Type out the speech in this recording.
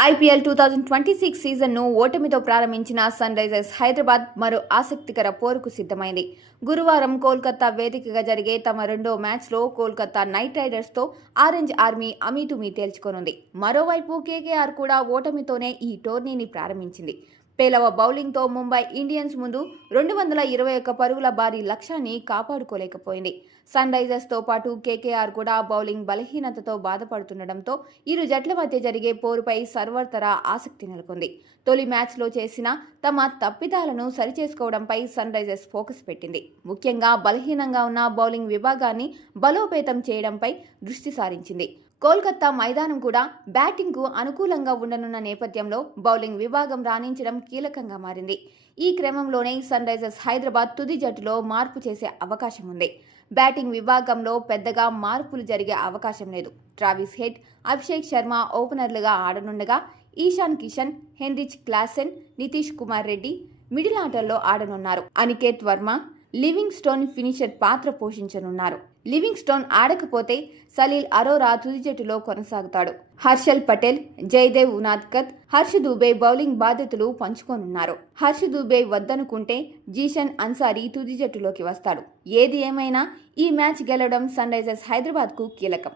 IPL 2026 సీజన్ను ఓటమితో ప్రారంభించిన sun Risers Hyderabad మరో ఆసక్తికర పోరుకు సిద్ధమైంది. గురువారం కోల్కతా వేదికగా జరిగే తమ రెండో మ్యాచ్లో కోల్కతా నైట్ రైడర్స్తో ఆరెంజ్ ఆర్మీ అమీతుమీ తేల్చుకోనుంది. మరోవైపు కేకేఆర్ కూడా ఓటమితోనే ఈ టోర్నీని ప్రారంభించింది. పేలవ బౌలింగ్తో ముంబై ఇండియన్స్ ముందు 221 పరుగుల భారీ లక్ష్యాన్ని కాపాడుకోలేకపోయింది. సన్ రైజర్స్తో పాటు కేకేఆర్ కూడా బౌలింగ్ బలహీనతతో బాధపడుతుండటంతో ఇరు జట్ల మధ్య జరిగే పోరుపై సర్వత్రా ఆసక్తి నెలకొంది. తొలి మ్యాచ్లో చేసిన తమ తప్పిదాలను సరిచేసుకోవడంపై సన్ రైజర్స్ ఫోకస్ పెట్టింది. ముఖ్యంగా బలహీనంగా ఉన్న బౌలింగ్ విభాగాన్ని బలోపేతం చేయడంపై దృష్టి సారించింది. కోల్కతా మైదానం కూడా బ్యాటింగ్కు అనుకూలంగా ఉండనున్న నేపథ్యంలో బౌలింగ్ విభాగం రాణించడం కీలకంగా మారింది. ఈ క్రమంలోనే సన్ రైజర్స్ హైదరాబాద్ తుది జట్టులో మార్పు చేసే అవకాశం ఉంది. బ్యాటింగ్ విభాగంలో పెద్దగా మార్పులు జరిగే అవకాశం లేదు. ట్రావిస్ హెడ్, అభిషేక్ శర్మ ఓపెనర్లుగా ఆడనుండగా Ishan Kishan, Heinrich Klaasen, Nitish Kumar Reddy middle ఆర్డర్లో ఆడనున్నారు. Aniket Varma, Livingstone finisher పాత్ర పోషించనున్నారు. లివింగ్ స్టోన్ ఆడకపోతే సలీల్ అరోరా తుది జట్టులో కొనసాగుతాడు. హర్షల్ పటేల్, జయదేవ్ ఉనాద్కర్, హర్ష్ దూబే బౌలింగ్ బాధ్యతలు పంచుకోనున్నారు. హర్ష్ దూబే వద్దనుకుంటే జీషన్ అన్సారీ తుది జట్టులోకి వస్తాడు. ఏది ఏమైనా ఈ మ్యాచ్ గెలవడం సన్ రైజర్స్ హైదరాబాద్కు కీలకం.